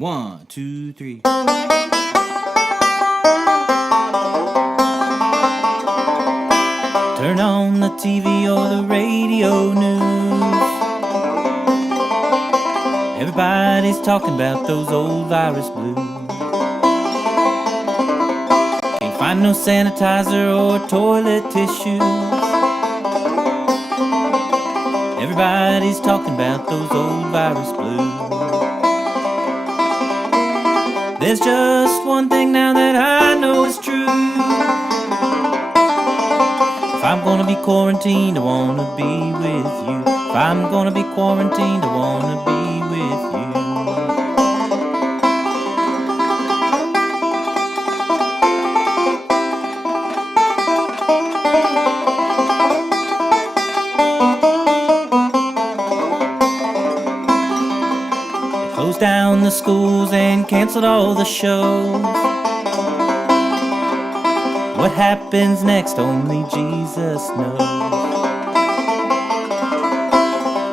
1, 2, 3. Turn on the TV or the radio news. Everybody's talking about those old virus blues. Can't find no sanitizer or toilet tissues. Everybody's talking about those old virus blues. There's just one thing now that I know is true. If I'm gonna be quarantined, I wanna be with you. If I'm gonna be quarantined, I wanna be with you. They closed down the schools and canceled all the shows. What happens next, only Jesus knows.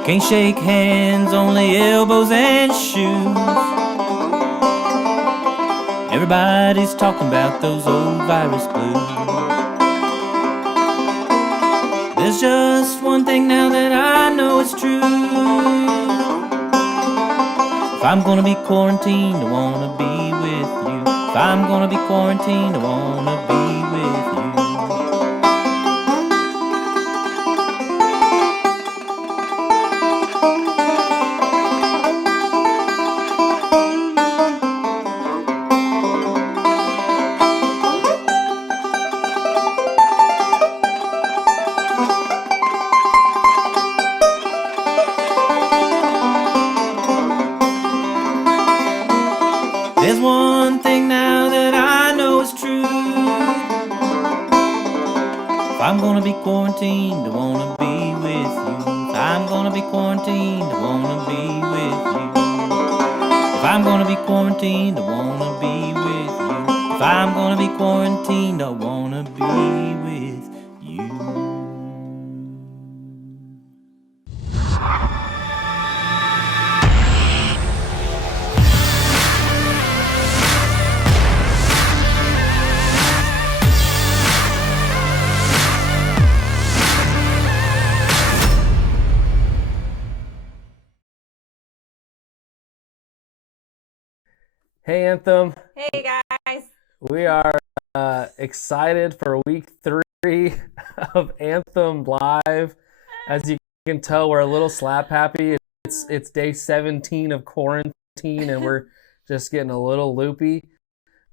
Can't shake hands, only elbows and shoes. Everybody's talking about those old virus blues. There's just one thing now that I know is true. If I'm gonna be quarantined, I wanna be with you. If I'm gonna be quarantined, I wanna be with you. There's one thing now that I know is true. If I'm gonna be quarantined, I wanna be with you. If I'm gonna be quarantined, I wanna be with you. If I'm gonna be quarantined, I wanna be with you. If I'm gonna be quarantined, I wanna be with you. Hey Anthem, Hey guys. we are excited for week 3 of Anthem Live. As you can tell, we're a little slap happy. It's day 17 of quarantine and we're just getting a little loopy.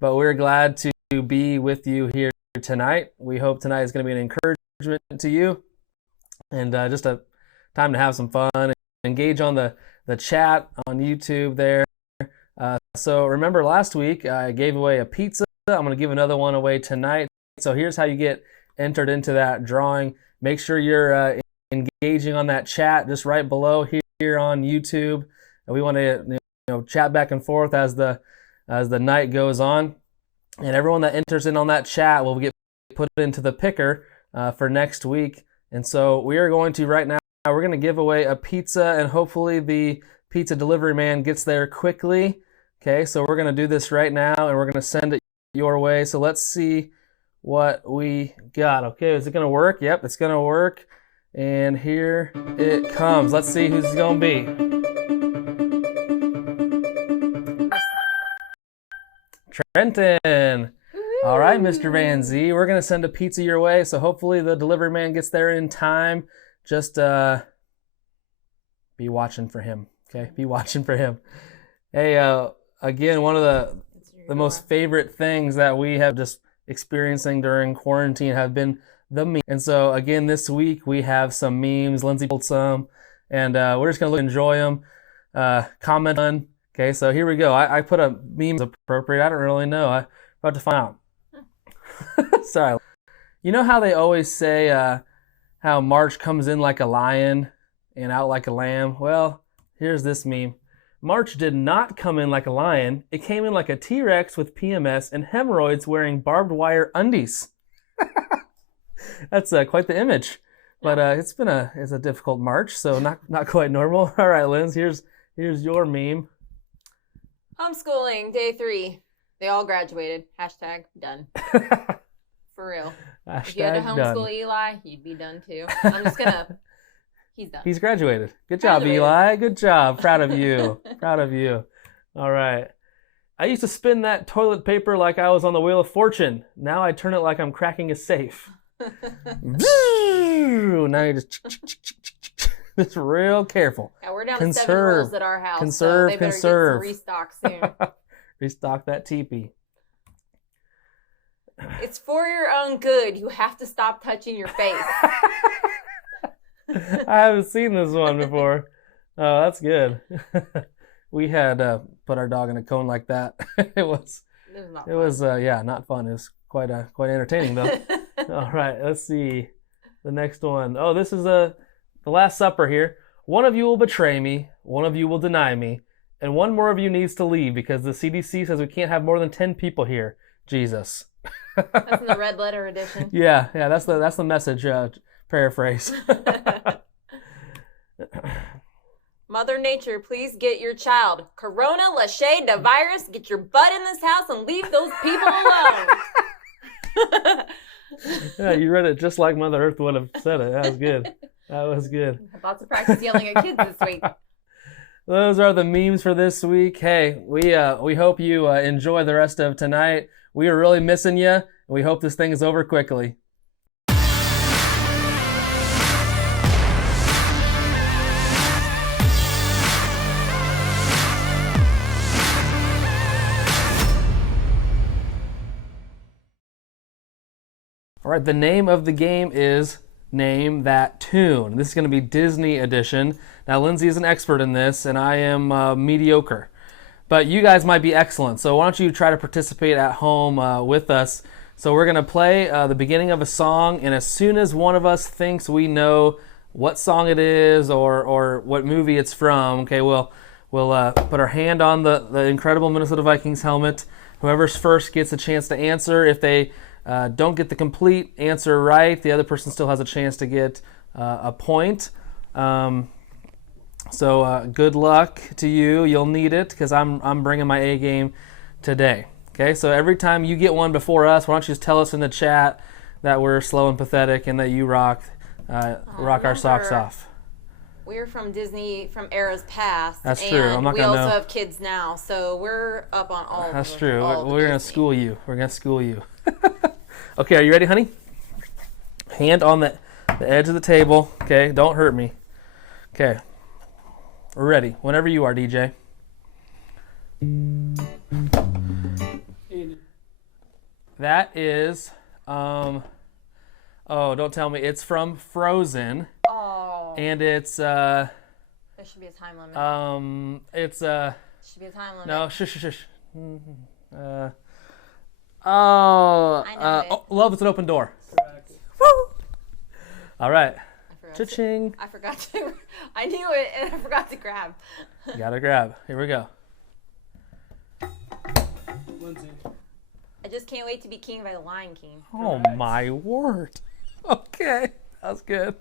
But we're glad to be with you here tonight. We hope tonight is going to be an encouragement to you and just a time to have some fun and engage on the chat on YouTube there. So remember last week I gave away a pizza. I'm going to give another one away tonight. So here's how you get entered into that drawing. Make sure you're engaging on that chat just right below here on YouTube. And we want to chat back and forth as the night goes on. And everyone that enters in on that chat will get put into the picker for next week. And so we are going to right now, we're going to give away a pizza and hopefully the pizza delivery man gets there quickly. Okay, so we're going to do this right now and we're going to send it your way. So let's see what we got. Okay, is it going to work? Yep, it's going to work. And here it comes. Let's see who's it going to be. Trenton. All right, Mr. Van Z, we're going to send a pizza your way. So hopefully the delivery man gets there in time. Just be watching for him. Okay, be watching for him. Hey, again, one of the most favorite things that we have just experiencing during quarantine have been the memes. And so again, this week we have some memes. Lindsay pulled some, and we're just gonna enjoy them. Comment on. Okay, so here we go. I put a meme appropriate. I don't really know. I'm about to find out. Sorry. You know how they always say how March comes in like a lion and out like a lamb? Well, here's this meme. March did not come in like a lion. It came in like a T-Rex with PMS and hemorrhoids wearing barbed wire undies. That's quite the image. But it's a difficult March, so not quite normal. All right, Linz, here's your meme. Homeschooling, day 3. They all graduated. Hashtag done. For real. If you had to Hashtag homeschool done. Eli, you'd be done too. I'm just gonna. He's done. He's graduated. Good job, Graduated. Eli. Good job. Proud of you. Proud of you. All right. I used to spin that toilet paper like I was on the Wheel of Fortune. Now I turn it like I'm cracking a safe. Now you just real careful. Yeah, we're down to 7 Conserve. rules at our house. Conserve, so they better conserve. get some restock soon. Restock that teepee. It's for your own good. You have to stop touching your face. I haven't seen this one before. Oh, that's good. We had put our dog in a cone like that. It was not fun. It was quite entertaining though. All right, let's see the next one. Oh, this is the Last Supper here. One of you will betray me, one of you will deny me, and one more of you needs to leave because the CDC says we can't have more than 10 people here. Jesus. That's in the red letter edition. Yeah, that's the message paraphrase. Mother Nature, please get your child. Corona, Lachey, the virus, get your butt in this house and leave those people alone. Yeah, you read it just like Mother Earth would have said it. That was good. That was good. Lots of practice yelling at kids this week. Those are the memes for this week. Hey, we hope you enjoy the rest of tonight. We are really missing you, and we hope this thing is over quickly. All right, the name of the game is Name That Tune. This is going to be Disney edition. Now, Lindsay is an expert in this, and I am mediocre. But you guys might be excellent, so why don't you try to participate at home with us. So we're going to play the beginning of a song, and as soon as one of us thinks we know what song it is or what movie it's from, okay, we'll put our hand on the incredible Minnesota Vikings helmet. Whoever's first gets a chance to answer. If they don't get the complete answer right, the other person still has a chance to get a point. So good luck to you. You'll need it because I'm bringing my A game today. Okay, so every time you get one before us, why don't you just tell us in the chat that we're slow and pathetic and that you rock our socks off. We're from Disney from eras past. That's and true. I'm not we gonna also know. have kids now, so we're up on all. That's of true. all We're gonna Disney. school you. We're gonna school you. Okay, are you ready, honey? Hand on the edge of the table. Okay, don't hurt me. Okay, we're ready. Whenever you are, DJ. That is, oh, don't tell me. It's from Frozen, Oh, and it's there should be a time limit. it's Should be a time limit. no, shush. I know it. Oh, Love is an Open Door. Correct. Woo! All right. I forgot. To, Cha-ching. I forgot to. I knew it and I forgot to grab. Gotta grab. Here we go. Lindsay. I just can't wait to be king by the Lion King. Oh Correct. my word. Okay, that was good.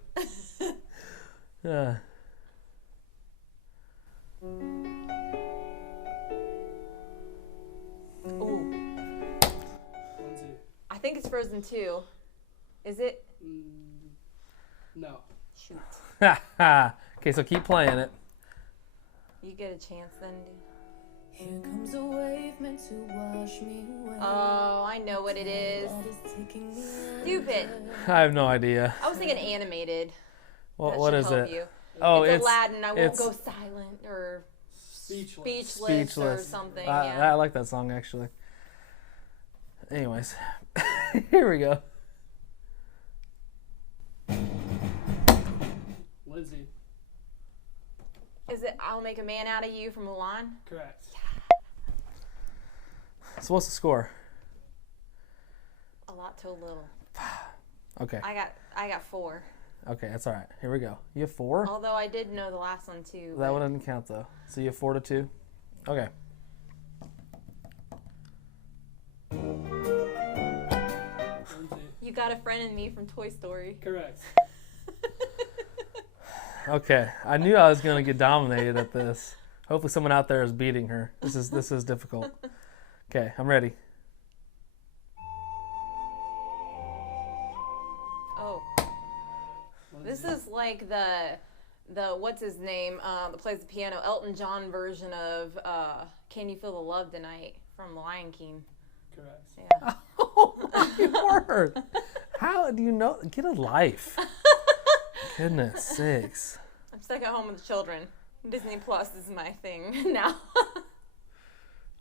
Ooh, Lindsay. I think it's Frozen 2. Is it? No. Shoot. Okay, so keep playing it. You get a chance then. Here comes a wave meant to wash me away. Oh, I know what it is. That is taking me Stupid. I have no idea. I was thinking animated. That What should is help it? You. Oh, it's Aladdin. I won't it's- go silent or Speechless. speechless or something. I Yeah. like that song actually. Anyways, here we go. Lindsay. Is it I'll Make a Man Out of You from Mulan? Correct. So what's the score? A lot to a little. Okay. I got 4. Okay, that's all right. Here we go. You have 4? Although I did know the last one too. That but- one doesn't count though. So you have 4-2. Okay. Lindsay. You got a friend in me from Toy Story. Correct. Okay. I knew I was gonna get dominated at this. Hopefully someone out there is beating her. This is difficult. Okay, I'm ready. Oh, What this it? is like the what's his name that plays the piano, Elton John version of "Can You Feel the Love Tonight" from Lion King. Correct. Yeah. Oh my word! How do you know? Get a life. Goodness sakes. I'm stuck at home with the children. Disney Plus is my thing now.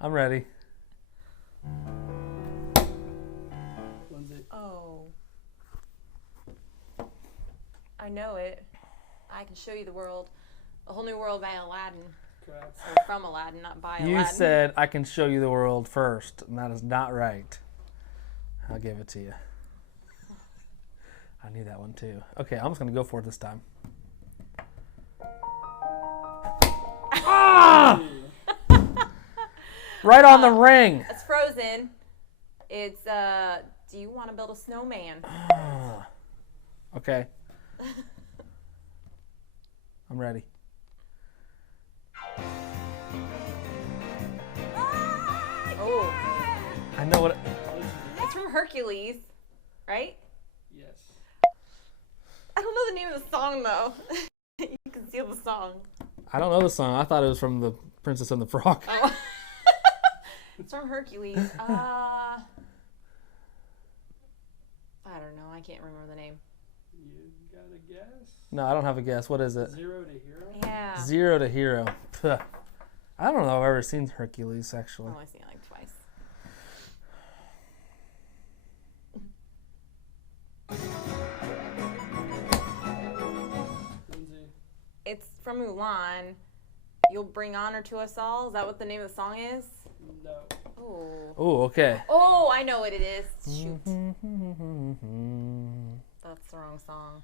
I'm ready. Lindsay. Oh. I know it. I Can Show You the World. A Whole New World by Aladdin. Correct. Or from Aladdin, not by You Aladdin. said I can show you the world first, and that is not right. I'll give it to you. I knew that one too. Okay, I'm just gonna go for it this time. Ah! Right on the ring. It's Frozen. It's Do You Want to Build a Snowman? Okay. I'm ready. Oh. I know what. It's from Hercules, right? Yes. I don't know the name of the song though. You can steal the song. I don't know the song. I thought it was from the Princess and the Frog. Oh. It's from Hercules. I don't know. I can't remember the name. You got a guess? No, I don't have a guess. What is it? 0 to Hero. Yeah. Zero to Hero. Puh. I don't know if I've ever seen Hercules, actually. I've only seen it like twice. Lindsay. It's from Mulan. You'll Bring Honor to Us All. Is that what the name of the song is? No. Oh. Oh, okay. Oh, I know what it is. Shoot. That's the wrong song.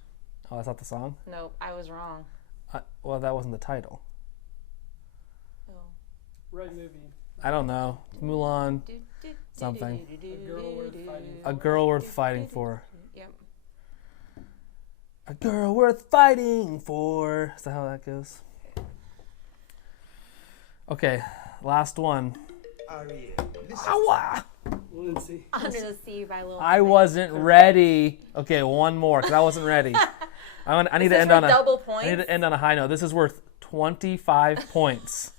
Oh, that's not the song? Nope, I was wrong. Well, that wasn't the title. Oh. Right movie. I don't know. Mulan. Something. A Girl Worth Fighting For. A girl worth fighting for. Yep. A girl worth fighting for. Is that how that goes? Okay, last one. Ow! Lindsay. Under the Sea by Lil I Wayne. wasn't ready. Okay, one more, because I wasn't ready. I need Is to this end for on a double points? I need to end on a high note. This is worth 25 points.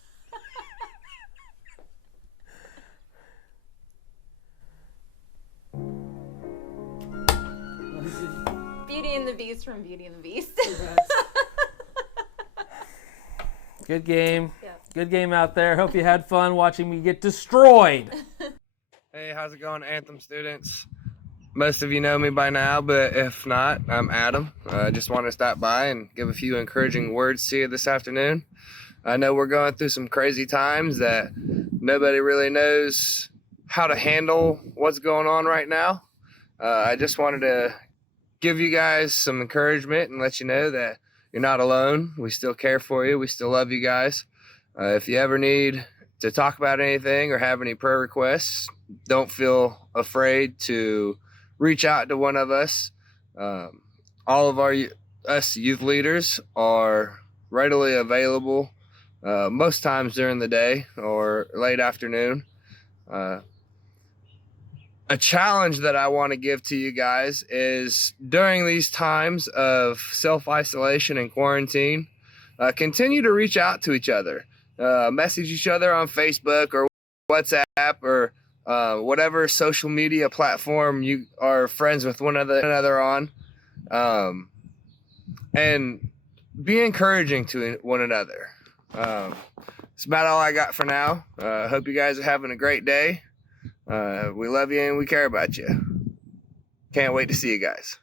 Lindsay. Beauty and the Beast from Beauty and the Beast. Correct. Good game. Yeah. Good game out there. Hope you had fun watching me get destroyed. Hey, how's it going, Anthem students? Most of you know me by now, but if not, I'm Adam. I just want to stop by and give a few encouraging words to you this afternoon. I know we're going through some crazy times that nobody really knows how to handle what's going on right now. I just wanted to give you guys some encouragement and let you know that you're not alone. We still care for you. We still love you guys. If you ever need to talk about anything or have any prayer requests, don't feel afraid to reach out to one of us. All of us youth leaders are readily available most times during the day or late afternoon. A challenge that I want to give to you guys is during these times of self-isolation and quarantine, continue to reach out to each other. Message each other on Facebook or WhatsApp or whatever social media platform you are friends with one another on. And be encouraging to one another. That's about all I got for now. Hope you guys are having a great day. We love you and we care about you. Can't wait to see you guys.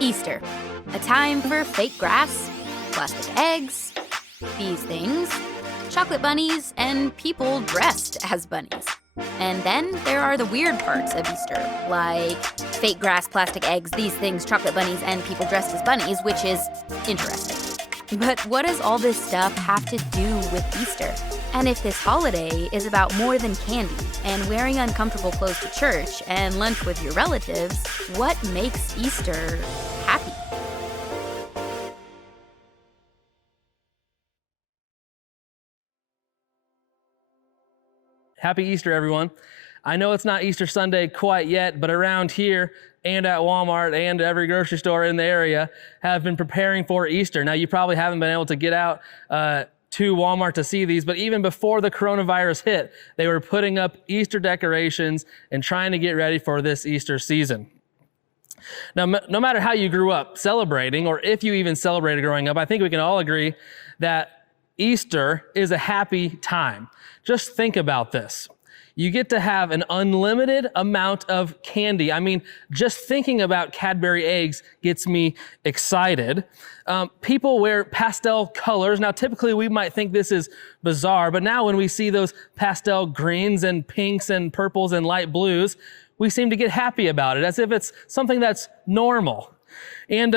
Easter, a time for fake grass, plastic eggs, these things, chocolate bunnies, and people dressed as bunnies. And then there are the weird parts of Easter, like fake grass, plastic eggs, these things, chocolate bunnies, and people dressed as bunnies, which is interesting. But what does all this stuff have to do with Easter? And if this holiday is about more than candy and wearing uncomfortable clothes to church and lunch with your relatives, what makes Easter happy? Happy Easter, everyone. I know it's not Easter Sunday quite yet, but around here and at Walmart and every grocery store in the area have been preparing for Easter. Now, you probably haven't been able to get out to Walmart to see these, but even before the coronavirus hit, they were putting up Easter decorations and trying to get ready for this Easter season. Now, no matter how you grew up celebrating, or if you even celebrated growing up, I think we can all agree that Easter is a happy time. Just think about this. You get to have an unlimited amount of candy. I mean, just thinking about Cadbury eggs gets me excited. People wear pastel colors. Now, typically we might think this is bizarre, but now when we see those pastel greens and pinks and purples and light blues, we seem to get happy about it, as if it's something that's normal. And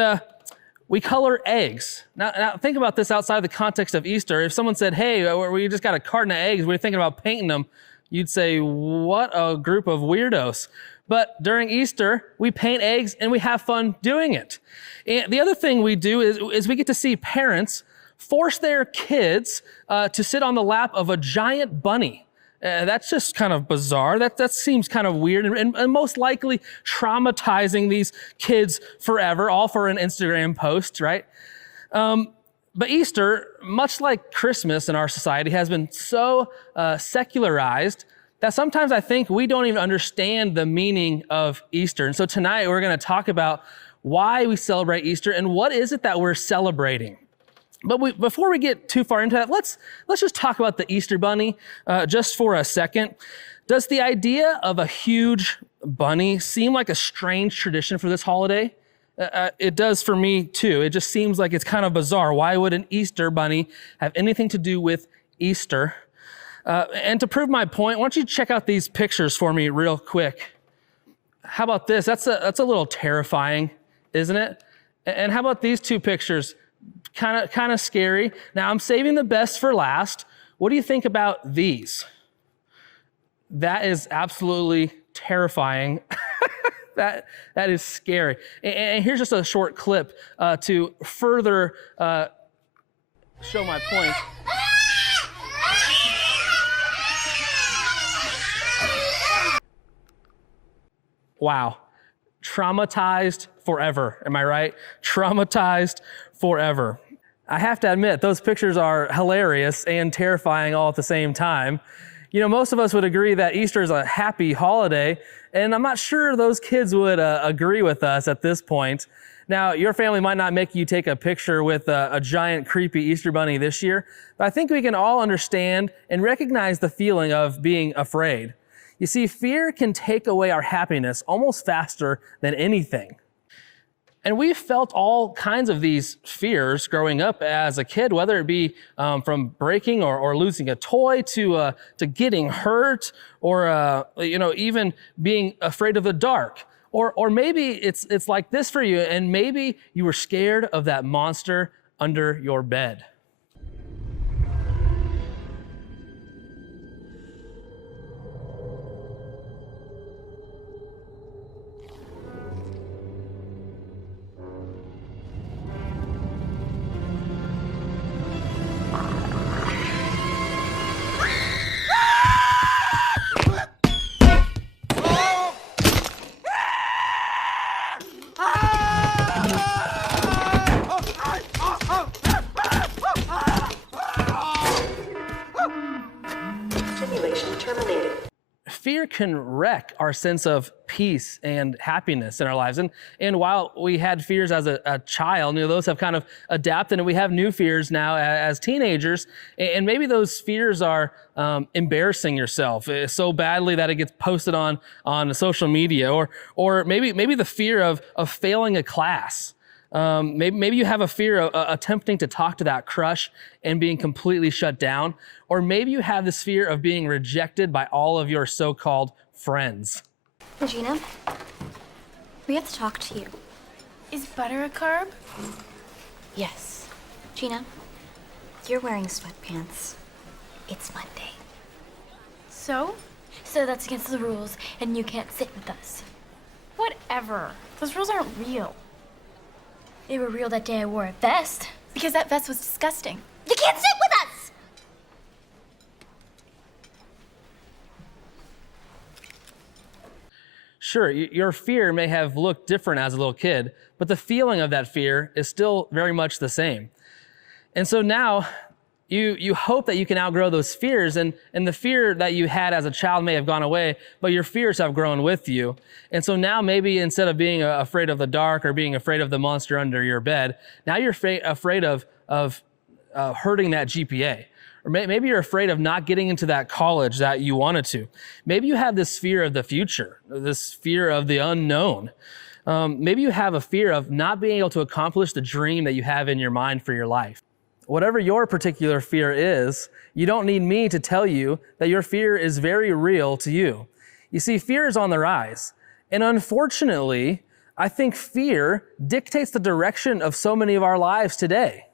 we color eggs. Now think about this outside the context of Easter. If someone said, hey, we just got a carton of eggs, we're thinking about painting them, you'd say, what a group of weirdos. But during Easter, we paint eggs and we have fun doing it. And the other thing we do is we get to see parents force their kids to sit on the lap of a giant bunny. That's just kind of bizarre. That seems kind of weird and most likely traumatizing these kids forever, all for an Instagram post, right? But Easter, much like Christmas in our society, has been so secularized that sometimes I think we don't even understand the meaning of Easter. And so tonight we're going to talk about why we celebrate Easter and what is it that we're celebrating. But before we get too far into that, let's just talk about the Easter bunny just for a second. Does the idea of a huge bunny seem like a strange tradition for this holiday? It does for me too. It just seems like it's kind of bizarre. Why would an Easter bunny have anything to do with Easter? And to prove my point, why don't you check out these pictures for me real quick? How about this? That's a little terrifying, isn't it? And how about these two pictures? Kind of scary. Now, I'm saving the best for last. What do you think about these? That is absolutely terrifying. That is scary. And here's just a short clip to further show my point. Wow. Traumatized forever. Am I right? Traumatized forever. I have to admit, those pictures are hilarious and terrifying all at the same time. You know, most of us would agree that Easter is a happy holiday, and I'm not sure those kids would agree with us at this point. Now, your family might not make you take a picture with a giant creepy Easter bunny this year, but I think we can all understand and recognize the feeling of being afraid. You see, fear can take away our happiness almost faster than anything. And we've felt all kinds of these fears growing up as a kid, whether it be from breaking or losing a toy to getting hurt or even being afraid of the dark. Or maybe it's like this for you, and maybe you were scared of that monster under your bed. fear can wreck our sense of peace and happiness in our lives. And while we had fears as a child, those have kind of adapted, and we have new fears now as teenagers. And maybe those fears are embarrassing yourself so badly that it gets posted on social media, or maybe the fear of failing a class. Maybe you have a fear of attempting to talk to that crush and being completely shut down. Or maybe you have this fear of being rejected by all of your so-called friends. Regina, we have to talk to you. Is butter a carb? Yes. Gina, you're wearing sweatpants. It's Monday. So? So that's against the rules, and you can't sit with us. Whatever. Those rules aren't real. They were real that day I wore a vest. Because that vest was disgusting. You can't sit with us! Sure, your fear may have looked different as a little kid, but the feeling of that fear is still very much the same. And so now you hope that you can outgrow those fears, and the fear that you had as a child may have gone away, but your fears have grown with you. And so now maybe instead of being afraid of the dark or being afraid of the monster under your bed, now you're afraid of hurting that GPA. Or maybe you're afraid of not getting into that college that you wanted to. Maybe you have this fear of the future, this fear of the unknown. Maybe you have a fear of not being able to accomplish the dream that you have in your mind for your life. Whatever your particular fear is, you don't need me to tell you that your fear is very real to you. You see, fear is on the rise. And unfortunately, I think fear dictates the direction of so many of our lives today.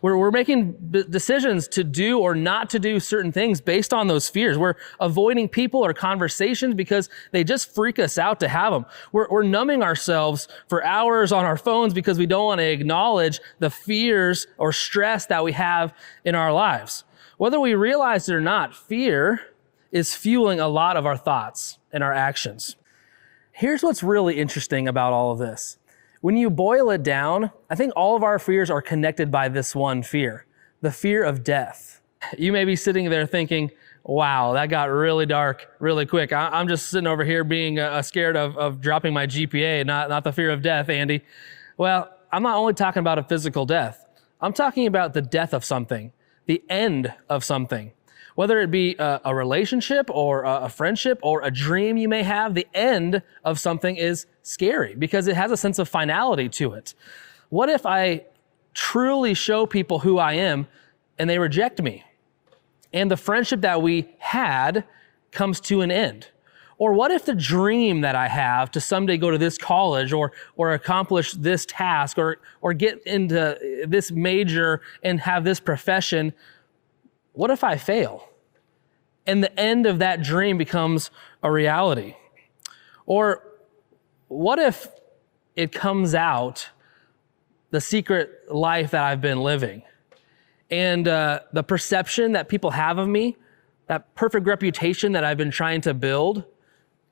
We're making decisions to do or not to do certain things based on those fears. We're avoiding people or conversations because they just freak us out to have them. We're numbing ourselves for hours on our phones because we don't want to acknowledge the fears or stress that we have in our lives. Whether we realize it or not, fear is fueling a lot of our thoughts and our actions. Here's what's really interesting about all of this. When you boil it down, I think all of our fears are connected by this one fear, the fear of death. You may be sitting there thinking, wow, that got really dark really quick. I'm just sitting over here being scared of dropping my GPA, not the fear of death, Andy. Well, I'm not only talking about a physical death. I'm talking about the death of something, the end of something. Whether it be a relationship or a friendship or a dream you may have, the end of something is scary because it has a sense of finality to it. What if I truly show people who I am and they reject me? And the friendship that we had comes to an end. Or what if the dream that I have to someday go to this college or accomplish this task or get into this major and have this profession, what if I fail? And the end of that dream becomes a reality. Or what if it comes out, the secret life that I've been living, and the perception that people have of me, that perfect reputation that I've been trying to build,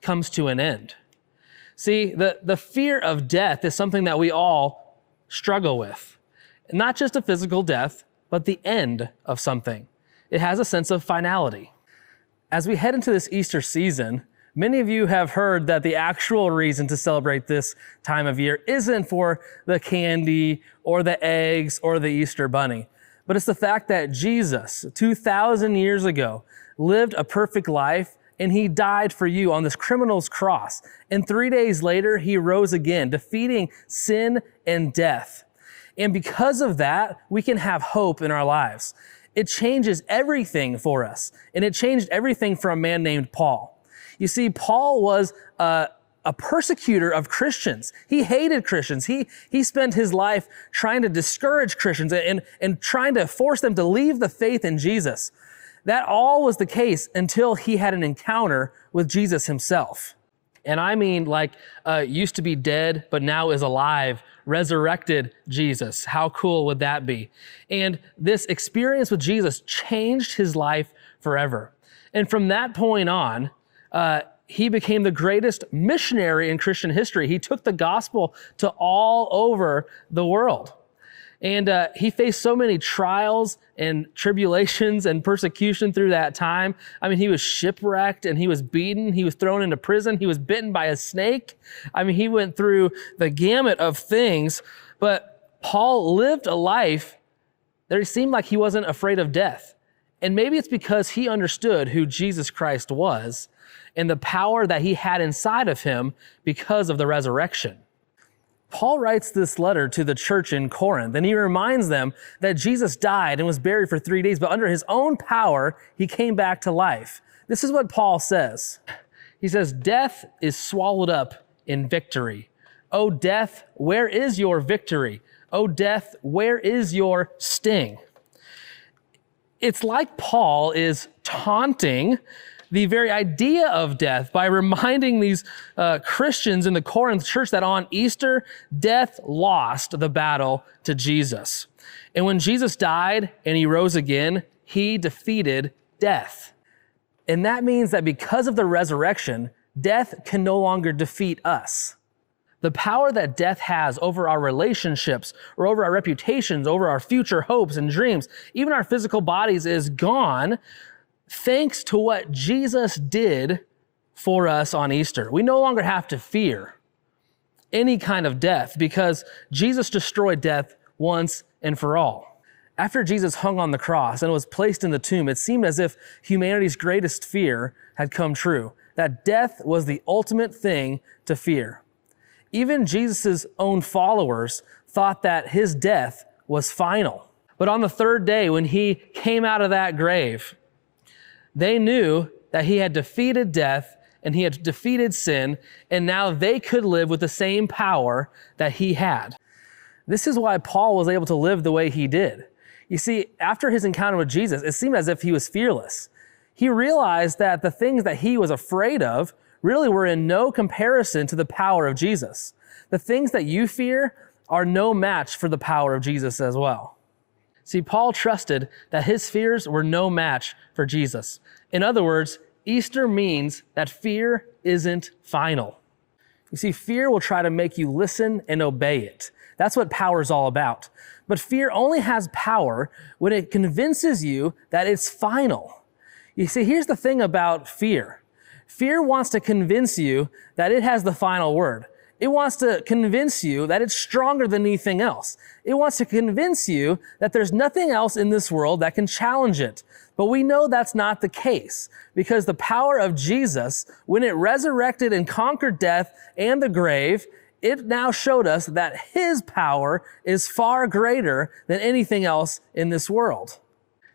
comes to an end. See, the fear of death is something that we all struggle with. Not just a physical death, but the end of something. It has a sense of finality. As we head into this Easter season, many of you have heard that the actual reason to celebrate this time of year isn't for the candy or the eggs or the Easter bunny, but it's the fact that Jesus, 2,000 years ago, lived a perfect life and he died for you on this criminal's cross. And 3 days later, he rose again, defeating sin and death. And because of that, we can have hope in our lives. It changes everything for us. And it changed everything for a man named Paul. You see, Paul was a persecutor of Christians. He hated Christians. He spent his life trying to discourage Christians and trying to force them to leave the faith in Jesus. That all was the case until he had an encounter with Jesus himself. And I mean, like, used to be dead, but now is alive, resurrected Jesus. How cool would that be? And this experience with Jesus changed his life forever. And from that point on, he became the greatest missionary in Christian history. He took the gospel to all over the world. And he faced so many trials and tribulations and persecution through that time. I mean, he was shipwrecked and he was beaten. He was thrown into prison. He was bitten by a snake. I mean, he went through the gamut of things. But Paul lived a life that it seemed like he wasn't afraid of death. And maybe it's because he understood who Jesus Christ was and the power that he had inside of him because of the resurrection. Paul writes this letter to the church in Corinth, and he reminds them that Jesus died and was buried for 3 days, but under his own power, he came back to life. This is what Paul says. He says, "Death is swallowed up in victory. O death, where is your victory? O death, where is your sting?" It's like Paul is taunting the very idea of death by reminding these Christians in the Corinth church that on Easter, death lost the battle to Jesus. And when Jesus died and he rose again, he defeated death. And that means that because of the resurrection, death can no longer defeat us. The power that death has over our relationships or over our reputations, over our future hopes and dreams, even our physical bodies is gone thanks to what Jesus did for us on Easter. We no longer have to fear any kind of death because Jesus destroyed death once and for all. After Jesus hung on the cross and was placed in the tomb, it seemed as if humanity's greatest fear had come true, that death was the ultimate thing to fear. Even Jesus' own followers thought that his death was final. But on the third day, when he came out of that grave, they knew that he had defeated death and he had defeated sin, and now they could live with the same power that he had. This is why Paul was able to live the way he did. You see, after his encounter with Jesus, it seemed as if he was fearless. He realized that the things that he was afraid of really were in no comparison to the power of Jesus. The things that you fear are no match for the power of Jesus as well. See, Paul trusted that his fears were no match for Jesus. In other words, Easter means that fear isn't final. You see, fear will try to make you listen and obey it. That's what power is all about. But fear only has power when it convinces you that it's final. You see, here's the thing about fear. Fear wants to convince you that it has the final word. It wants to convince you that it's stronger than anything else. It wants to convince you that there's nothing else in this world that can challenge it. But we know that's not the case because the power of Jesus, when it resurrected and conquered death and the grave, it now showed us that his power is far greater than anything else in this world.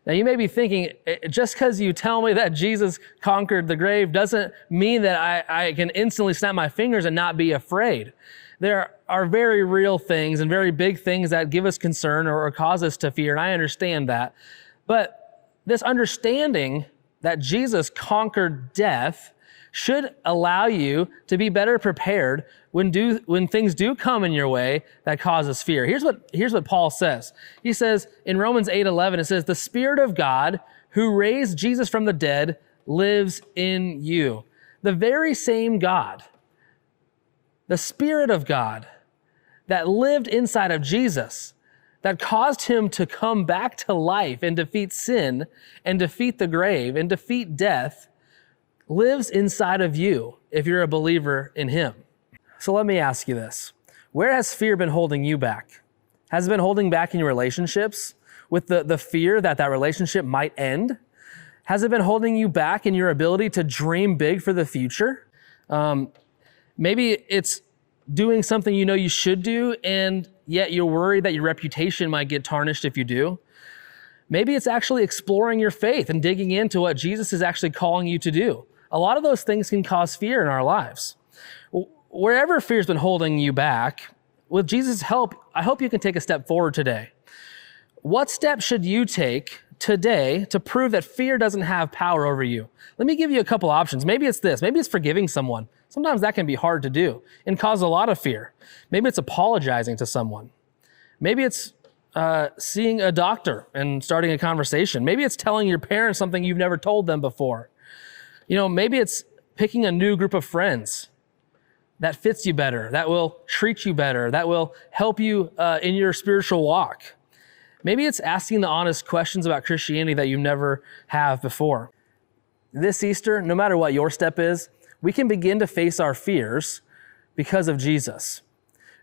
Now, you may be thinking, just because you tell me that Jesus conquered the grave doesn't mean that I can instantly snap my fingers and not be afraid. There are very real things and very big things that give us concern or cause us to fear, and I understand that. But this understanding that Jesus conquered death should allow you to be better prepared when things do come in your way that causes fear. Here's what Paul says. He says in Romans 8:11, it says, "The Spirit of God who raised Jesus from the dead lives in you." The very same God, the Spirit of God that lived inside of Jesus, that caused him to come back to life and defeat sin and defeat the grave and defeat death, lives inside of you if you're a believer in him. So let me ask you this. Where has fear been holding you back? Has it been holding back in your relationships with the fear that relationship might end? Has it been holding you back in your ability to dream big for the future? Maybe it's doing something you know you should do, and yet you're worried that your reputation might get tarnished if you do. Maybe it's actually exploring your faith and digging into what Jesus is actually calling you to do. A lot of those things can cause fear in our lives. Wherever fear's been holding you back, with Jesus' help, I hope you can take a step forward today. What step should you take today to prove that fear doesn't have power over you? Let me give you a couple options. Maybe it's this. Maybe it's forgiving someone. Sometimes that can be hard to do and cause a lot of fear. Maybe it's apologizing to someone. Maybe it's seeing a doctor and starting a conversation. Maybe it's telling your parents something you've never told them before. Maybe it's picking a new group of friends. that fits you better, that will treat you better, that will help you in your spiritual walk. Maybe it's asking the honest questions about Christianity that you never have before. This Easter, no matter what your step is, we can begin to face our fears because of Jesus,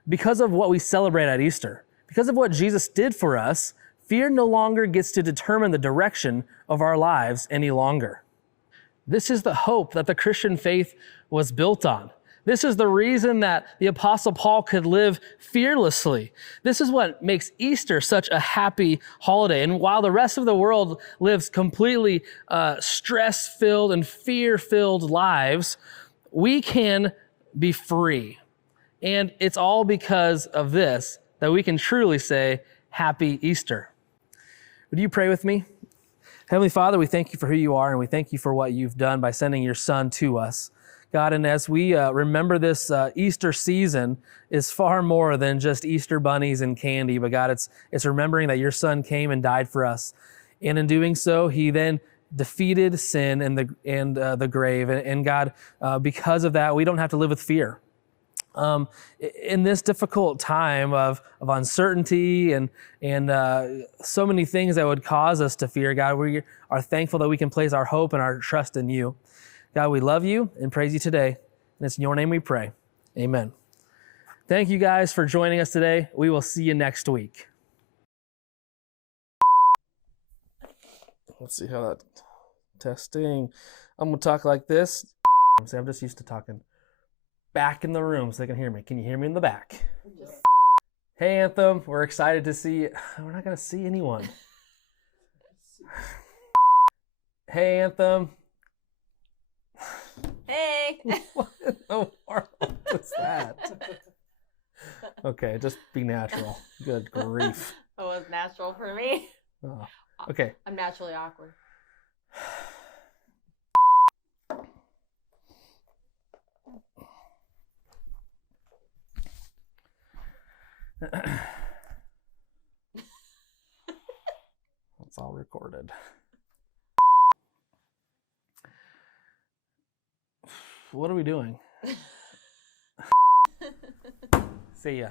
because of what we celebrate at Easter, because of what Jesus did for us. Fear no longer gets to determine the direction of our lives any longer. This is the hope that the Christian faith was built on. This is the reason that the Apostle Paul could live fearlessly. This is what makes Easter such a happy holiday. And while the rest of the world lives completely stress-filled and fear-filled lives, we can be free. And it's all because of this that we can truly say, Happy Easter. Would you pray with me? Heavenly Father, we thank you for who you are, and we thank you for what you've done by sending your Son to us. God, and as we remember this Easter season is far more than just Easter bunnies and candy, but God, it's remembering that your Son came and died for us. And in doing so, he then defeated sin and the grave. And God, because of that, we don't have to live with fear. In this difficult time of uncertainty and so many things that would cause us to fear, God, we are thankful that we can place our hope and our trust in you. God, we love you and praise you today. And it's in your name we pray. Amen. Thank you guys for joining us today. We will see you next week. Let's see how that testing. I'm going to talk like this. I'm just used to talking back in the room so they can hear me. Can you hear me in the back? Hey, Anthem. We're excited to see you. We're not going to see anyone. Hey, Anthem. Hey. What in the world was that? Okay, just be natural. Good grief. That was natural for me. Oh, okay. I'm naturally awkward. It's all recorded. What are we doing? See ya.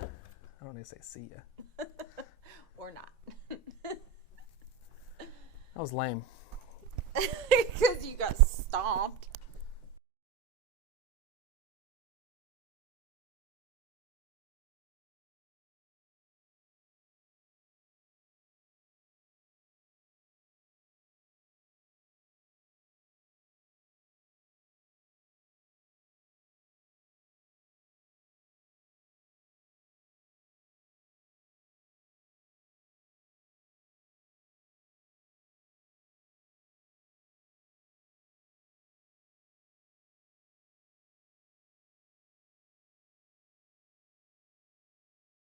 I don't need to say see ya. Or not. That was lame. Because you got stomped.